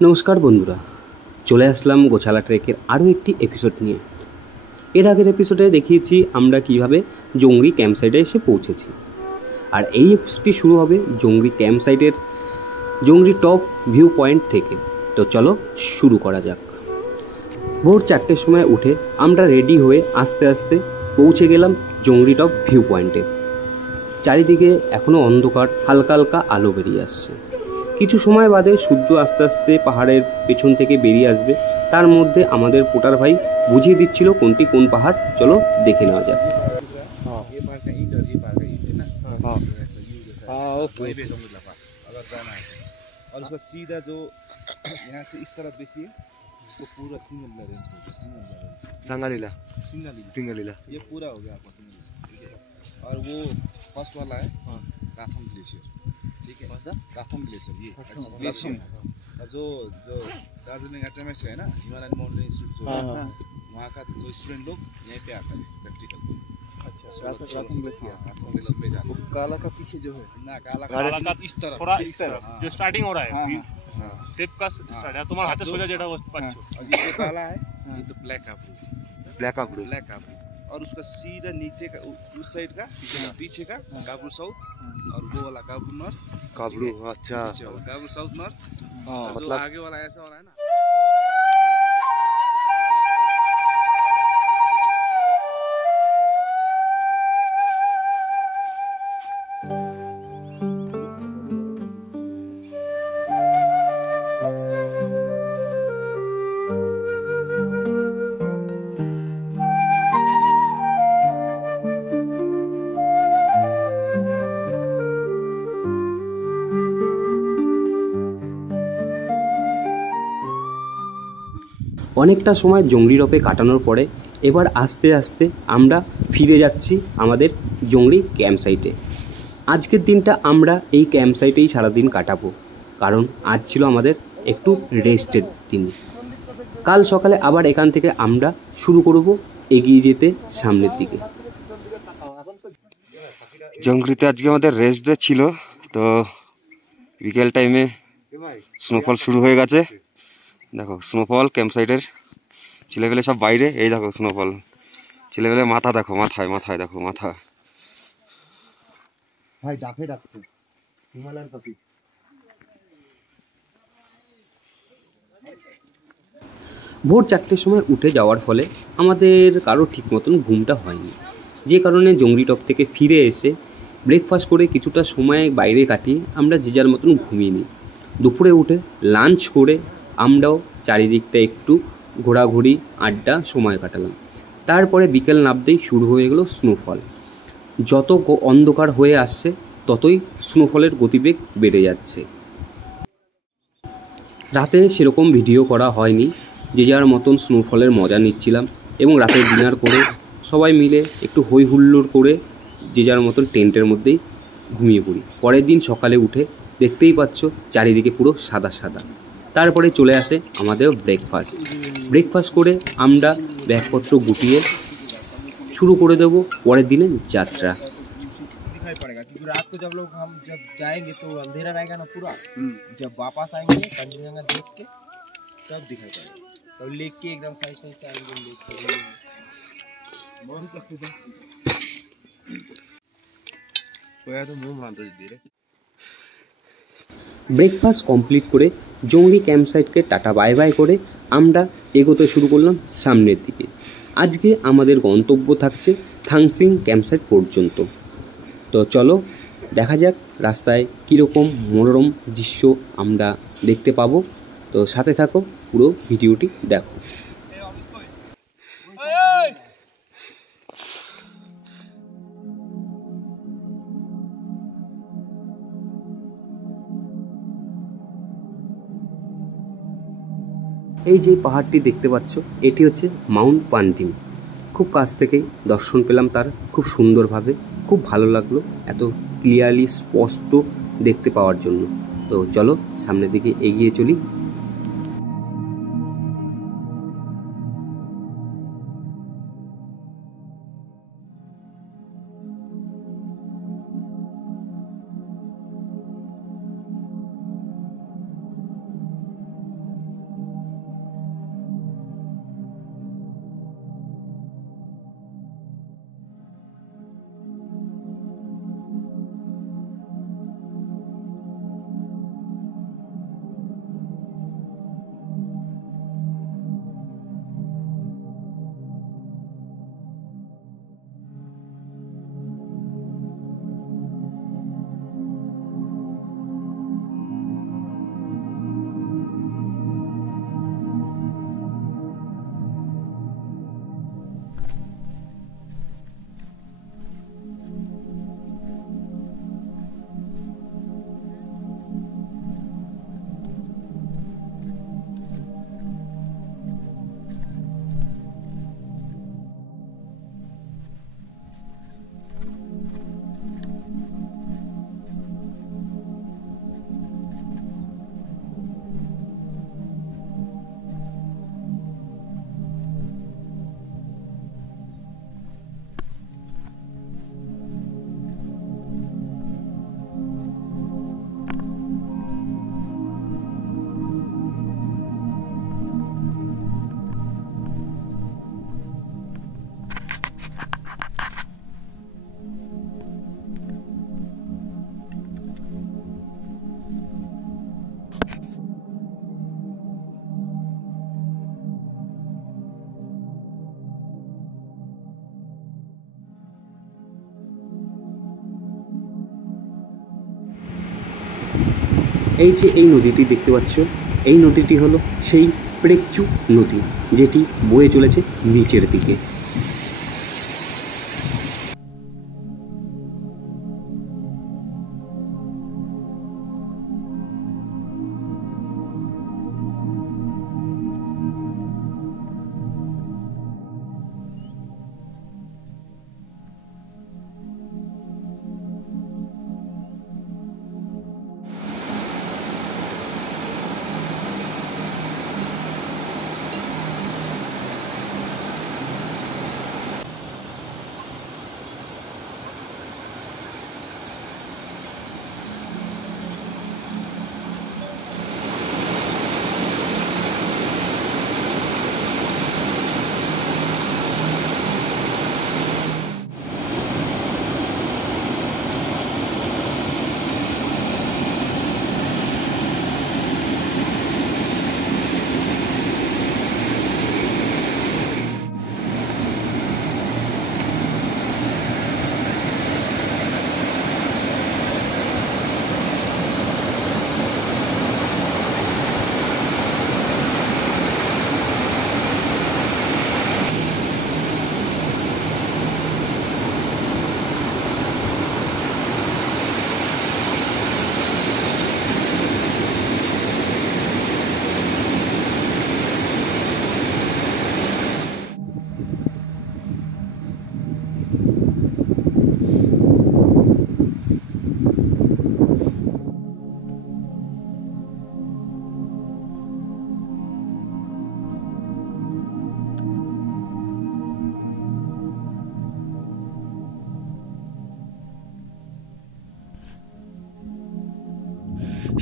নমস্কার বন্ধুরা, চলে আসলাম গোছালা ট্রেকের আরও একটি এপিসোড নিয়ে। এর আগের এপিসোডে দেখিয়েছি আমরা কিভাবে জংরি ক্যাম্প সাইটে এসে পৌঁছেছি, আর এই এপিসোডটি শুরু হবে জংরি ক্যাম্প সাইটের জংরি টপ ভিউ পয়েন্ট থেকে। তো চলো শুরু করা যাক। ভোর 4টের সময় উঠে আমরা রেডি হয়ে আস্তে আস্তে পৌঁছে গেলাম জংরি টপ ভিউ পয়েন্টে। চারিদিকে এখনও অন্ধকার, হালকা হালকা আলো বেরিয়ে আসছে। কিছু সময় বাদে সূর্য আস্তে আস্তে পাহাড়ের পেছন থেকে বেরিয়ে আসবে। তার মধ্যে আমাদের পোটার ভাই বুঝিয়ে দিচ্ছিল কোনটি কোন পাহাড়। চলো দেখে নেওয়া যাক। और उसका सीधा जो यहाँ से इस तरफ देखिए, उसको पूरा सिंगलीला रेंज बोलते हैं। सिंगलीला सिंगलीला ये पूरा हो गया आपका सिंगलीला। और वो फर्स्ट वाला है काथम ग्लेशियर, ठीक है। काथम ग्लेशियर ये ग्लेशियर। और जो जो दार्जिलिंग एचएमएस है ना, हिमालयन माउंटेन इंस्टीट्यूट जो है, वहाँ का जो स्टूडेंट लोग यहीं पे आते हैं प्रैक्टिकल। अच्छा, काला का पीछे जो है ना, काला का इस तरफ थोड़ा इस तरफ जो स्टार्टिंग हो रहा है स्टेप का स्टार्ट है तुम्हारे हाथ से सोजा जेटा वो पाछो। और ये जो काला है ये तो ब्लैक काबरू और उसका सीधा नीचे का उस साइड का पीछे का काबरू साउथ, और वो वाला काबरू नॉर्थ। काबरू अच्छा, काबरू साउथ नॉर्थ। जो आगे वाला ऐसा वाला है ना। অনেকটা সময় জংরি টপে কাটানোর পরে এবার আস্তে আস্তে আমরা ফিরে যাচ্ছি আমাদের জংরি ক্যাম্প সাইটে। আজকের দিনটা আমরা এই ক্যাম্প সাইটেই সারাদিন কাটাবো, কারণ আজ ছিল আমাদের একটু রেস্টের দিন। কাল সকালে আবার এখান থেকে আমরা শুরু করব এগিয়ে যেতে সামনের দিকে। জংরিতে আজকে আমাদের রেস্ট ডে ছিল, তো বিকেল টাইমে স্নোফল শুরু হয়ে গেছে। দেখো স্নোফল ক্যাম্প সাইটের ছেলেবেলে সব বাইরে, এই দেখো স্নোফল। ছেলেবেলে মাথা দেখো, মাথায় দেখো মাথা। ভাই ডাকে ডাকছে হিমালয়ান পাখি। ভোর 4টের সময় উঠে যাওয়ার ফলে আমাদের কারো ঠিক মতন ঘুমটা হয়নি, যে কারণে জংরি টপ থেকে ফিরে এসে ব্রেকফাস্ট করে কিছুটা সময় বাইরে কাটিয়ে আমরা যে যার মতন ঘুমিয়ে নিই। দুপুরে উঠে লাঞ্চ করে আমরাও চারিদিকটা একটু ঘোরাঘুরি, আড্ডা সময় কাটালাম। তারপরে বিকেল নামতেই শুরু হয়ে গেল স্নোফল। যত অন্ধকার হয়ে আসছে ততই স্নোফলের গতিবেগ বেড়ে যাচ্ছে। রাতে সেরকম ভিডিও করা হয়নি, যে যার মতন স্নোফলের মজা নিচ্ছিলাম এবং রাতে ডিনার করে সবাই মিলে একটু হই হুল্লোড় করে যে যার মতন টেন্টের মধ্যেই ঘুমিয়ে পড়ি। পরের দিন সকালে উঠে দেখতেই পাচ্ছ চারিদিকে পুরো সাদা সাদা। তারপরে চলে আসে আমাদের ব্রেকফাস্ট করে আমরা ব্যাগপত্র গুটিয়ে শুরু করে দেব পরের দিনের যাত্রা। दिखाई पड़ेगा क्योंकि रात को जब जाएंगे तो अंधेरा रहेगा ना पूरा। जब वापस आएंगे कंचनजंगा देख के तब दिखाई पड़ेगा। तो लेक के एकदम सही से आएंगे लेक के। ব্রেকফাস্ট কমপ্লিট করে জংরি ক্যাম্প সাইটকে টাটা বাই বাই করে আমরা এগোতে শুরু করলাম সামনের দিকে। আজকে আমাদের গন্তব্য থাকছে থাংসিং ক্যাম্প সাইট পর্যন্ত। তো চলো দেখা যাক রাস্তায় কীরকম মনোরম দৃশ্য আমরা দেখতে পাবো। তো সাথে থাকো, পুরো ভিডিওটি দেখো। এই যে পাহাড়টি দেখতে পাচ্ছ, এটি হচ্ছে মাউন্ট পানটিম। খুব কাছ থেকেই দর্শন পেলাম তার, খুব সুন্দরভাবে, খুব ভালো লাগলো এত ক্লিয়ারলি স্পষ্ট দেখতে পাওয়ার জন্য। তো চলো সামনের দিকে এগিয়ে চলি। এই যে এই নদীটি দেখতে পাচ্ছ, এই নদীটি হলো সেই প্রেকচু নদী, যেটি বয়ে চলেছে নিচের দিকে।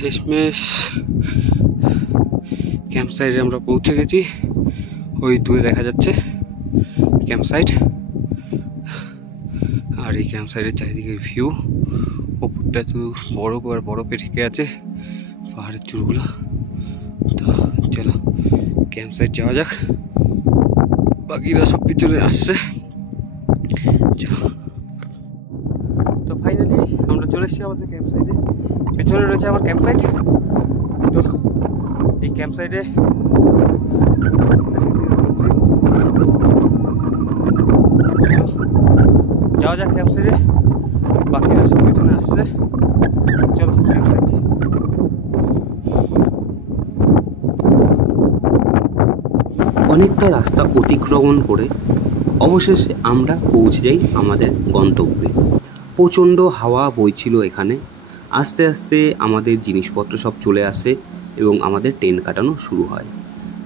শেষমেশ ক্যাম্প সাইটে আমরা পৌঁছে গেছি। ওই দূরে দেখা যাচ্ছে ক্যাম্প সাইট, আর এই ক্যাম্প সাইটের চারিদিকের ভিউ, ওপরটা শুধু বরফ আর বরফে ঢেকে আছে পাহাড়ের চূড়গুলো। তো চলো ক্যাম্প সাইট যাওয়া যাক, বাকিরা সব পিছনে আসছে। চলো, তো ফাইনালি আমরা চলে এসেছি আমাদের ক্যাম্প সাইটে। পেছনে রয়েছে আমার ক্যাম্প সাইট। তো এই ক্যাম্প সাইটে যাওয়া যাক ক্যাম্প সাইটে, বাকিরা সব পেছনে আসছে। চলো ক্যাম্প সাইট যাই। অনেকটা রাস্তা অতিক্রমণ করে অবশেষে আমরা পৌঁছে যাই আমাদের গন্তব্যে। প্রচণ্ড হাওয়া বইছিল এখানে। আস্তে আস্তে আমাদের জিনিসপত্র সব চলে আসে এবং আমাদের ট্রেন কাটানো শুরু হয়।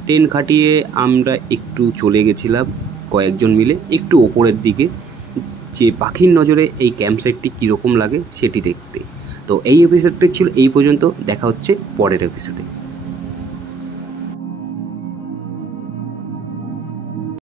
ট্রেন কাটিয়ে আমরা একটু চলে গেছিলাম কয়েকজন মিলে একটু ওপরের দিকে, যে পাখির নজরে এই ক্যাম্প সাইটটি কীরকম লাগে সেটি দেখতে। তো এই এপিসোডটি ছিল এই পর্যন্ত, দেখা হচ্ছে পরের এপিসোডে।